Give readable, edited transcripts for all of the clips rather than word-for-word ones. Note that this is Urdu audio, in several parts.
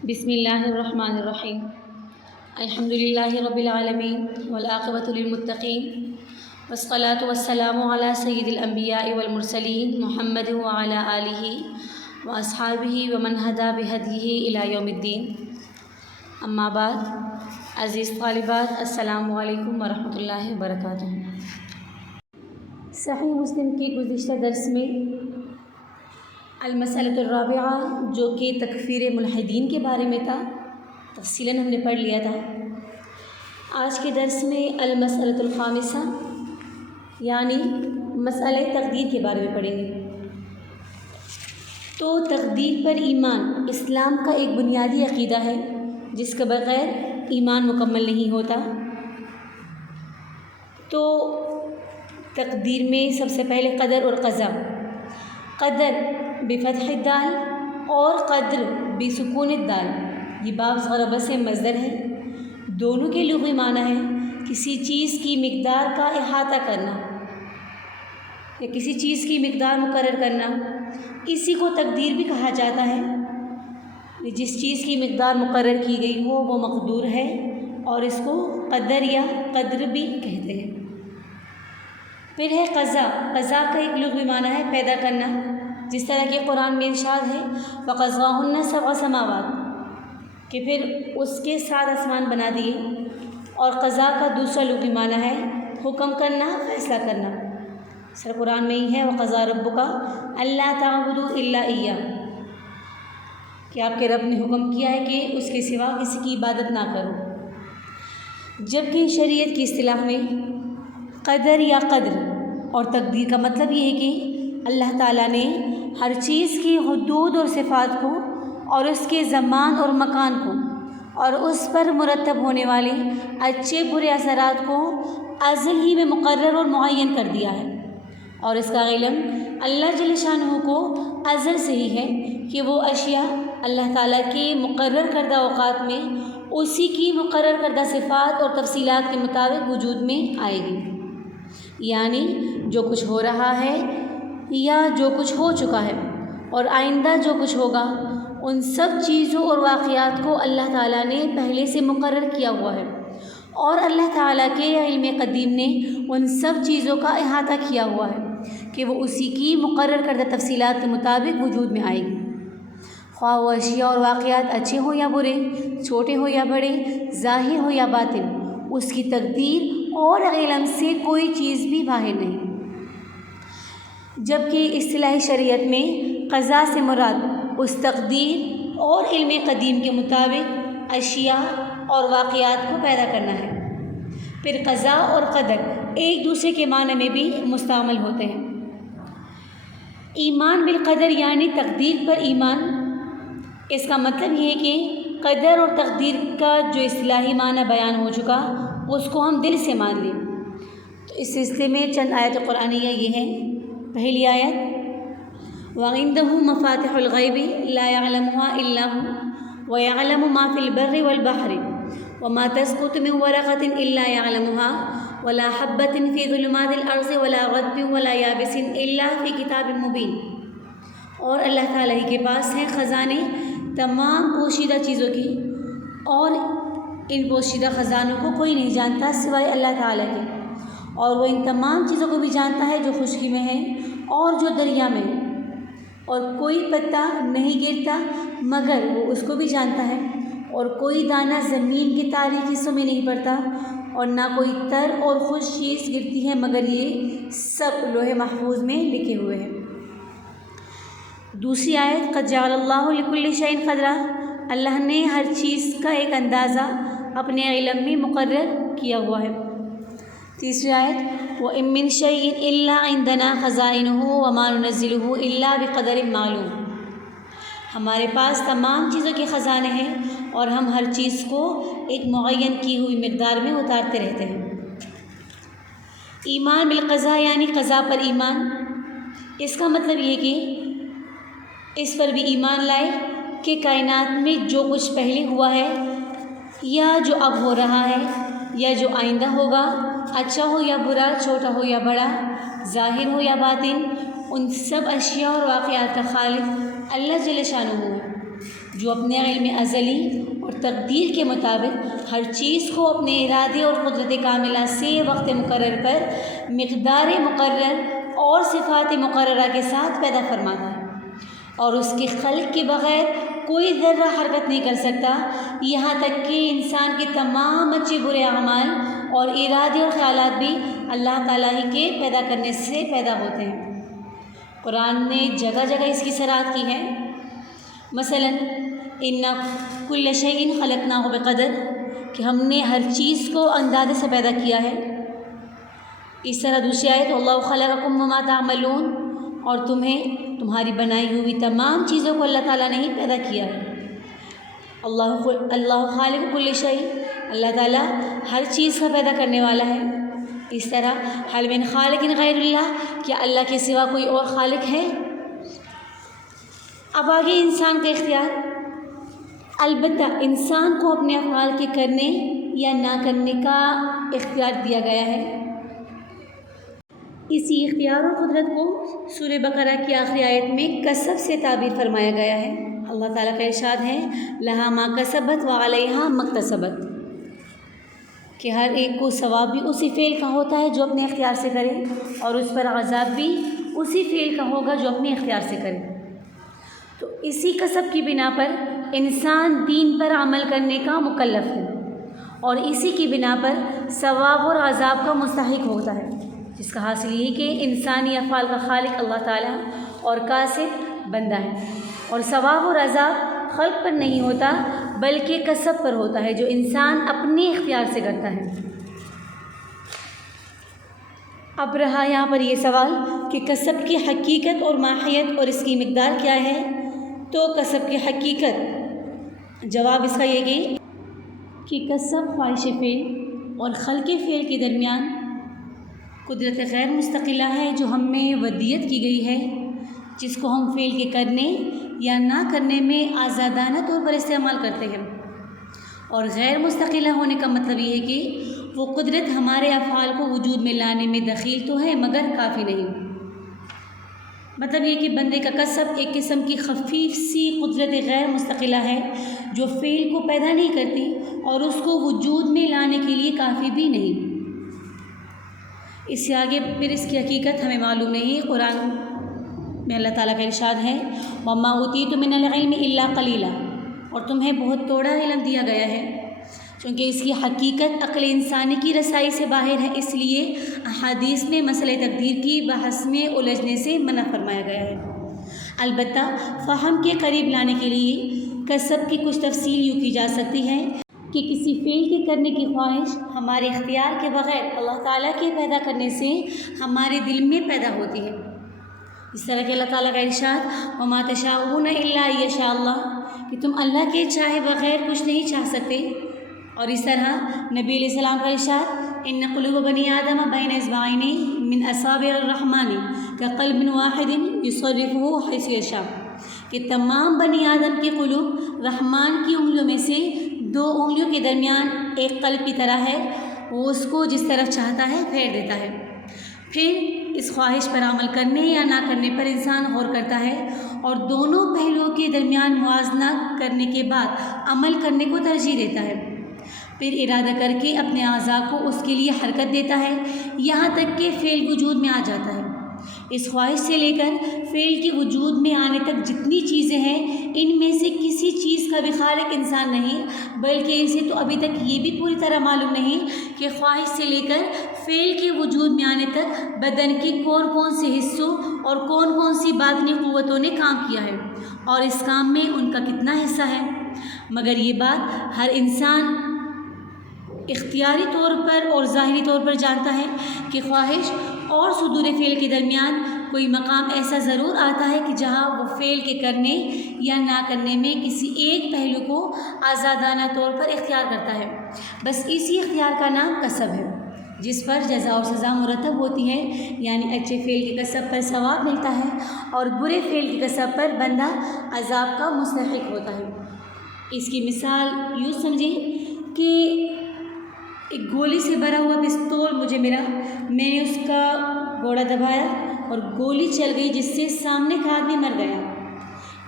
بسم اللہ الرحمن الرحیم الحمد للہ رب العالمین والعاقبۃ للمتقین والصلاۃ والسلام علی سید الانبیاء والمرسلین محمد وعلی آلہ واصحابہ ومن ہدی بہدیہ الی یوم الدین، اما بعد۔ عزیز طالبات، السلام علیکم ورحمۃ اللہ وبرکاتہ۔ صحیح مسلم کے گزشتہ درس میں المسألۃ الرابعہ جو کہ تکفیر ملحدین کے بارے میں تھا، تفصیلاً ہم نے پڑھ لیا تھا۔ آج کے درس میں المسألۃ الخامسہ یعنی مسئلہ تقدیر کے بارے میں پڑھیں گے۔ تو تقدیر پر ایمان اسلام کا ایک بنیادی عقیدہ ہے جس کے بغیر ایمان مکمل نہیں ہوتا۔ تو تقدیر میں سب سے پہلے قدر اور قضا، قدر بفتح الدال اور قدر بسکون الدال، یہ باب ضرب سے مصدر ہے۔ دونوں کے لغوی معنی ہے کسی چیز کی مقدار کا احاطہ کرنا یا کسی چیز کی مقدار مقرر کرنا، اسی کو تقدیر بھی کہا جاتا ہے۔ جس چیز کی مقدار مقرر کی گئی ہو وہ مقدور ہے، اور اس کو قدر یا قدر بھی کہتے ہیں۔ پھر ہے قضا، قضا کا ایک لغوی معنی ہے پیدا کرنا، جس طرح کہ قرآن میں ارشاد ہے فَقَضَاهُنَّ سَبْعَ سَمَاوَاتٍ کہ پھر اس کے 7 آسمان بنا دیے۔ اور قضا کا دوسرا لغوی معنی ہے حکم کرنا، فیصلہ کرنا۔ سر قرآن میں ہی ہے وَقَضَىٰ رَبُّكَ أَلَّا تَعْبُدُوا إِلَّا إِيَّاهُ کہ آپ کے رب نے حکم کیا ہے کہ اس کے سوا کسی کی عبادت نہ کرو۔ جبکہ شریعت کی اصطلاح میں قدر یا قدر اور تقدیر کا مطلب یہ ہے کہ اللہ تعالیٰ نے ہر چیز کی حدود اور صفات کو اور اس کے زمان اور مکان کو اور اس پر مرتب ہونے والے اچھے برے اثرات کو ازل ہی میں مقرر اور معین کر دیا ہے، اور اس کا علم اللہ جل شانہ کو ازل سے ہی ہے کہ وہ اشیاء اللہ تعالیٰ کے مقرر کردہ اوقات میں اسی کی مقرر کردہ صفات اور تفصیلات کے مطابق وجود میں آئے گی۔ یعنی جو کچھ ہو رہا ہے یا جو کچھ ہو چکا ہے اور آئندہ جو کچھ ہوگا، ان سب چیزوں اور واقعات کو اللہ تعالیٰ نے پہلے سے مقرر کیا ہوا ہے، اور اللہ تعالیٰ کے علم قدیم نے ان سب چیزوں کا احاطہ کیا ہوا ہے کہ وہ اسی کی مقرر کردہ تفصیلات کے مطابق وجود میں آئے گی۔ خواہ وہ اشیاء اور واقعات اچھے ہوں یا برے، چھوٹے ہو یا بڑے، ظاہر ہو یا باطن، اس کی تقدیر اور علم سے کوئی چیز بھی باہر نہیں۔ جبکہ اصطلاحی شریعت میں قضا سے مراد اس تقدیر اور علم قدیم کے مطابق اشیاء اور واقعات کو پیدا کرنا ہے۔ پھر قضا اور قدر ایک دوسرے کے معنی میں بھی مستعمل ہوتے ہیں۔ ایمان بالقدر یعنی تقدیر پر ایمان، اس کا مطلب یہ ہے کہ قدر اور تقدیر کا جو اصطلاحی معنی بیان ہو چکا اس کو ہم دل سے مان لیں۔ تو اس سلسلے میں چند آیت قرآنیہ یہ ہیں۔ پہلی آیت وَعِندَهُ مَفَاتِحُ الْغَيْبِ لَا يَعْلَمُهَا إِلَّا هُوَ وَيَعْلَمُ مَا فِي الْبَرِّ وَالْبَحْرِ وَمَا تَسْقُطُ مِنْ وَرَقَةٍ إِلَّا يَعْلَمُهَا وَلَا حَبَّةٍ فِي ظُلُمَاتِ الْأَرْضِ وَلَا رَطْبٍ وَلَا يَابِسٍ إِلَّا فِي كِتَابٍ مُبِينٍ۔ اور اللہ تعالیٰ ہی کے پاس ہیں خزانے تمام پوشیدہ چیزوں کی، اور ان پوشیدہ خزانوں کو کوئی نہیں جانتا سوائے اللہ تعالیٰ کے، اور وہ ان تمام چیزوں کو بھی جانتا ہے جو خشکی میں ہے اور جو دریا میں ہے، اور کوئی پتا نہیں گرتا مگر وہ اس کو بھی جانتا ہے، اور کوئی دانہ زمین کے تاریک حصوں میں نہیں پڑتا، اور نہ کوئی تر اور خشک چیز گرتی ہے مگر یہ سب لوح محفوظ میں لکھے ہوئے ہیں۔ دوسری آیت قد جعل اللہ لکل شیء قدرا، اللہ نے ہر چیز کا ایک اندازہ اپنے علم میں مقرر کیا ہوا ہے۔ تیسری آیت وَإِن مِّن شَيْءٍ إِلَّا عِندَنَا خَزَائِنُهُ وَمَا نُنَزِّلُهُ إِلَّا بِقَدَرٍ مَّعْلُومٍ، ہمارے پاس تمام چیزوں کے خزانے ہیں اور ہم ہر چیز کو ایک معین کی ہوئی مقدار میں اتارتے رہتے ہیں۔ ایمان بالقضاء یعنی قضا پر ایمان، اس کا مطلب یہ کہ اس پر بھی ایمان لائے کہ کائنات میں جو کچھ پہلے ہوا ہے یا جو اب ہو رہا ہے یا جو آئندہ ہوگا، اچھا ہو یا برا، چھوٹا ہو یا بڑا، ظاہر ہو یا باطن، ان سب اشیاء اور واقعات کا خالق اللہ جل شانہ ہے، جو اپنے علم ازلی اور تقدیر کے مطابق ہر چیز کو اپنے ارادے اور قدرت کاملہ سے وقت مقرر پر مقدار مقرر اور صفات مقررہ کے ساتھ پیدا فرماتا ہے، اور اس کے خلق کے بغیر کوئی ذرہ حرکت نہیں کر سکتا، یہاں تک کہ انسان کے تمام اچھے برے اعمال اور ارادے اور خیالات بھی اللہ تعالیٰ ہی کے پیدا کرنے سے پیدا ہوتے ہیں۔ قرآن نے جگہ جگہ اس کی صراحت کی ہے، مثلاً ان کل شیء خلقناہ بقدر، کہ ہم نے ہر چیز کو اندازے سے پیدا کیا ہے۔ اس طرح دوسری آیت اللہ خلقکم وما تعملون، اور تمہاری بنائی ہوئی تمام چیزوں کو اللہ تعالیٰ نے ہی پیدا کیا ہے۔ اللہ خالق کل شیء، اللہ تعالیٰ ہر چیز کا پیدا کرنے والا ہے۔ اس طرح حل من خالق غیر اللہ، کیا اللہ کے سوا کوئی اور خالق ہے؟ اب آگے انسان کا اختیار، البتہ انسان کو اپنے افعال کے کرنے یا نہ کرنے کا اختیار دیا گیا ہے۔ اسی اختیار و قدرت کو سورہ بقرہ کی آخری آیت میں کسب سے تعبیر فرمایا گیا ہے۔ اللہ تعالیٰ کا ارشاد ہے لہا ما کسبت وعلیہا مکتسبت، کہ ہر ایک کو ثواب بھی اسی فعل کا ہوتا ہے جو اپنے اختیار سے کرے، اور اس پر عذاب بھی اسی فعل کا ہوگا جو اپنے اختیار سے کرے۔ تو اسی کسب کی بنا پر انسان دین پر عمل کرنے کا مکلف ہے، اور اسی کی بنا پر ثواب اور عذاب کا مستحق ہوتا ہے، جس کا حاصل یہ کہ انسانی افعال کا خالق اللہ تعالیٰ اور کاسب بندہ ہے، اور ثواب اور عذاب خلق پر نہیں ہوتا بلکہ کسب پر ہوتا ہے جو انسان اپنے اختیار سے کرتا ہے۔ اب رہا یہاں پر یہ سوال کہ کسب کی حقیقت اور ماہیت اور اس کی مقدار کیا ہے؟ تو کسب کی حقیقت، جواب اس کا یہ کہ کسب خواہش فعل اور خلق فعل کے درمیان قدرت غیر مستقلہ ہے جو ہم میں ودیت کی گئی ہے، جس کو ہم فعل کے کرنے یا نہ کرنے میں آزادانہ طور پر استعمال کرتے ہیں۔ اور غیر مستقلہ ہونے کا مطلب یہ ہے کہ وہ قدرت ہمارے افعال کو وجود میں لانے میں دخیل تو ہے مگر کافی نہیں۔ مطلب یہ کہ بندے کا کسب ایک قسم کی خفیف سی قدرت غیر مستقلہ ہے جو فعل کو پیدا نہیں کرتی اور اس کو وجود میں لانے کے لیے کافی بھی نہیں۔ اس سے آگے پھر اس کی حقیقت ہمیں معلوم نہیں۔ قرآن میں اللہ تعالیٰ کا ارشاد ہے وَمَا أُوتِيتُم مِّنَ الْعِلْمِ إِلَّا قَلِيلًا، اور تمہیں بہت تھوڑا علم دیا گیا ہے، چونکہ اس کی حقیقت عقل انسانی کی رسائی سے باہر ہے، اس لیے احادیث میں مسئلہ تقدیر کی بحث میں الجھنے سے منع فرمایا گیا ہے۔ البتہ فہم کے قریب لانے کے لیے کسب کی کچھ تفصیل یوں کی جا سکتی ہے کہ کسی فعل کے کرنے کی خواہش ہمارے اختیار کے بغیر اللہ تعالیٰ کے پیدا کرنے سے ہمارے دل میں پیدا ہوتی ہے۔ اس طرح کہ اللہ تعالیٰ کا ارشاد وَمَا تَشَاءُونَ إِلَّا أَن يَشَاءَ اللَّهُ، کہ تم اللہ کے چاہے بغیر کچھ نہیں چاہ سکتے۔ اور اس طرح نبی علیہ السلام کا ارشاد ان قلوب بنی آدم بین اصبعین من اصابع الرحمن کقلب واحد یصرفہ حیث یشاء، کہ تمام بنی آدم کے قلوب رحمان کی انگلیوں میں سے دو انگلیوں کے درمیان ایک قلب کی طرح ہے، وہ اس کو جس طرف چاہتا ہے پھیر دیتا ہے۔ پھر اس خواہش پر عمل کرنے یا نہ کرنے پر انسان غور کرتا ہے اور دونوں پہلوؤں کے درمیان موازنہ کرنے کے بعد عمل کرنے کو ترجیح دیتا ہے، پھر ارادہ کر کے اپنے اعضاء کو اس کے لیے حرکت دیتا ہے یہاں تک کہ فعل وجود میں آ جاتا ہے۔ اس خواہش سے لے کر فعل کے وجود میں آنے تک جتنی چیزیں ہیں ان میں سے کسی چیز کا بھی خالق انسان نہیں، بلکہ اسے تو ابھی تک یہ بھی پوری طرح معلوم نہیں کہ خواہش سے لے کر فعل کے وجود میں آنے تک بدن کے کون کون سے حصوں اور کون کون سی باطنی قوتوں نے کام کیا ہے اور اس کام میں ان کا کتنا حصہ ہے۔ مگر یہ بات ہر انسان اختیاری طور پر اور ظاہری طور پر جانتا ہے کہ خواہش اور صدور فعل کے درمیان کوئی مقام ایسا ضرور آتا ہے کہ جہاں وہ فعل کے کرنے یا نہ کرنے میں کسی ایک پہلو کو آزادانہ طور پر اختیار کرتا ہے۔ بس اسی اختیار کا نام کسب ہے، جس پر جزا اور سزا مرتب ہوتی ہے، یعنی اچھے فعل کے کسب پر ثواب ملتا ہے اور برے فعل کے کسب پر بندہ عذاب کا مستحق ہوتا ہے۔ اس کی مثال یوں سمجھیں کہ ایک گولی سے بھرا ہوا پستول مجھے ملا، میں نے اس کا گوڑا دبایا اور گولی چل گئی جس سے سامنے کا آدمی مر گیا۔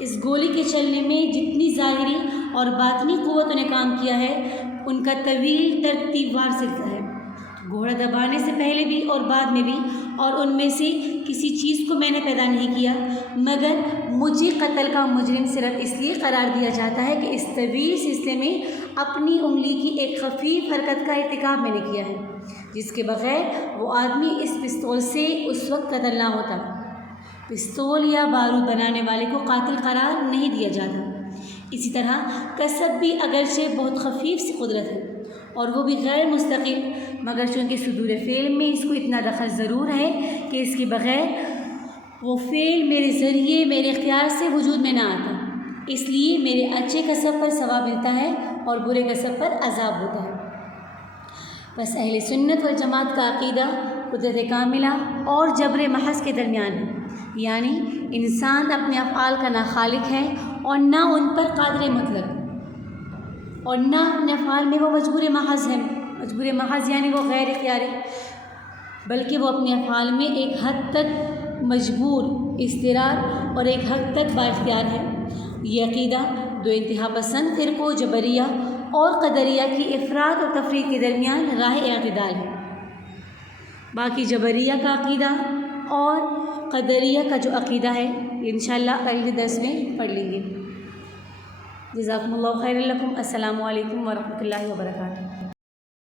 اس گولی کے چلنے میں جتنی ظاہری اور باطنی قوتوں نے کام کیا ہے ان کا طویل ترتیب وار سلسلہ ہے، گھوڑا دبانے سے پہلے بھی اور بعد میں بھی، اور ان میں سے کسی چیز کو میں نے پیدا نہیں کیا، مگر مجھے قتل کا مجرم صرف اس لیے قرار دیا جاتا ہے کہ اس طویل سلسلے میں اپنی انگلی کی ایک خفیف حرکت کا ارتکاب میں نے کیا ہے جس کے بغیر وہ آدمی اس پستول سے اس وقت قتل نہ ہوتا۔ پستول یا بارود بنانے والے کو قاتل قرار نہیں دیا جاتا۔ اسی طرح کسب بھی اگرچہ بہت خفیف سی قدرت ہے اور وہ بھی غیر مستقل، مگر چونکہ صدور فعل میں اس کو اتنا دخل ضرور ہے کہ اس کے بغیر وہ فعل میرے ذریعے میرے اختیار سے وجود میں نہ آتا، اس لیے میرے اچھے کسب پر ثواب ملتا ہے اور برے کسب پر عذاب ہوتا ہے۔ بس اہل سنت والجماعت کا عقیدہ قدرت کاملہ اور جبر محض کے درمیان ہے، یعنی انسان اپنے افعال کا نہ خالق ہے اور نہ ان پر قادر مطلق، اور نہ اپنے افعال میں وہ مجبور محض ہے۔ مجبور محض یعنی وہ غیر اختیاری، بلکہ وہ اپنے افعال میں ایک حد تک مجبور، اضطرار اور ایک حد تک با اختیار ہے۔ یہ عقیدہ دو انتہا پسند فرقوں جبریہ اور قدریہ کی افراد اور تفریق کے درمیان راہ اعتدال ہے۔ باقی جبریہ کا عقیدہ اور قدریہ کا جو عقیدہ ہے انشاءاللہ اگلے درس میں پڑھ لیں گے۔ جزاکم اللہ خیر لکم۔ السلام علیکم ورحمۃ اللہ وبرکاتہ۔